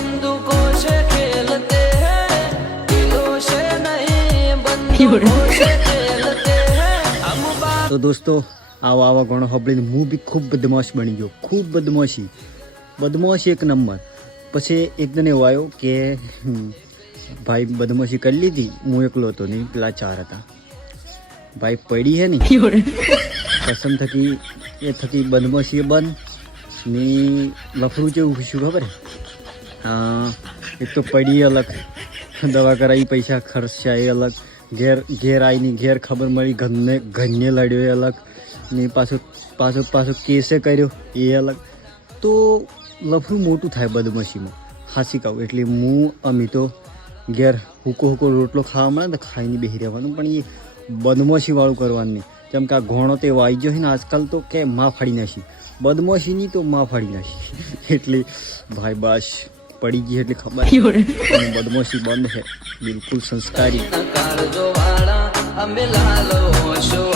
बंदूकों से खेलते हैं दिलों से नहीं बंदूकों से खेलते हैं हम તો દોસ્તો આવા ઘણો સાંભળીને હું બી ખૂબ બદમાશ બની ગયો, ખૂબ બદમાશ એક નંબર. પછી એક દિન એવો આવ્યો કે ભાઈ બદમાશી કરી લીધી, હું એકલો હતો નહીં, પેલા 4 હતા. ભાઈ પડી હે ને કસમ થકી એ થકી બદમાશી બંધ ને લફડું જેવું શું ખબર હે, એક તો પડી અલગ, દવા કરાવી, પૈસા ખર્ચા એ અલગ, ઘેર આવીને ઘેર ખબર મળી, ઘરને લડ્યો એ અલગ ને પાછો કેસે કર્યો એ અલગ. તો લફડું મોટું થાય બદમાશીમાં, હાસી કહું. એટલે હું અમે તો ઘેર હુકો રોટલો ખાવા મળે ને ખાઈને બેસી રહેવાનું, પણ એ બદમાશીવાળું કરવાનું નહીં. જેમ કે આ ઘોણો તો એવો આવી ગયો છે ને આજકાલ, તો કે માં ફાડી નાખી, બદમાશીની તો માં ફાડી નાખી. એટલે ભાઈ બસ પડી ગઈ એટલે ખબર બદમાશી બંધ છે, બિલકુલ સંસ્કારી. नकार जो वाला हम लालो शो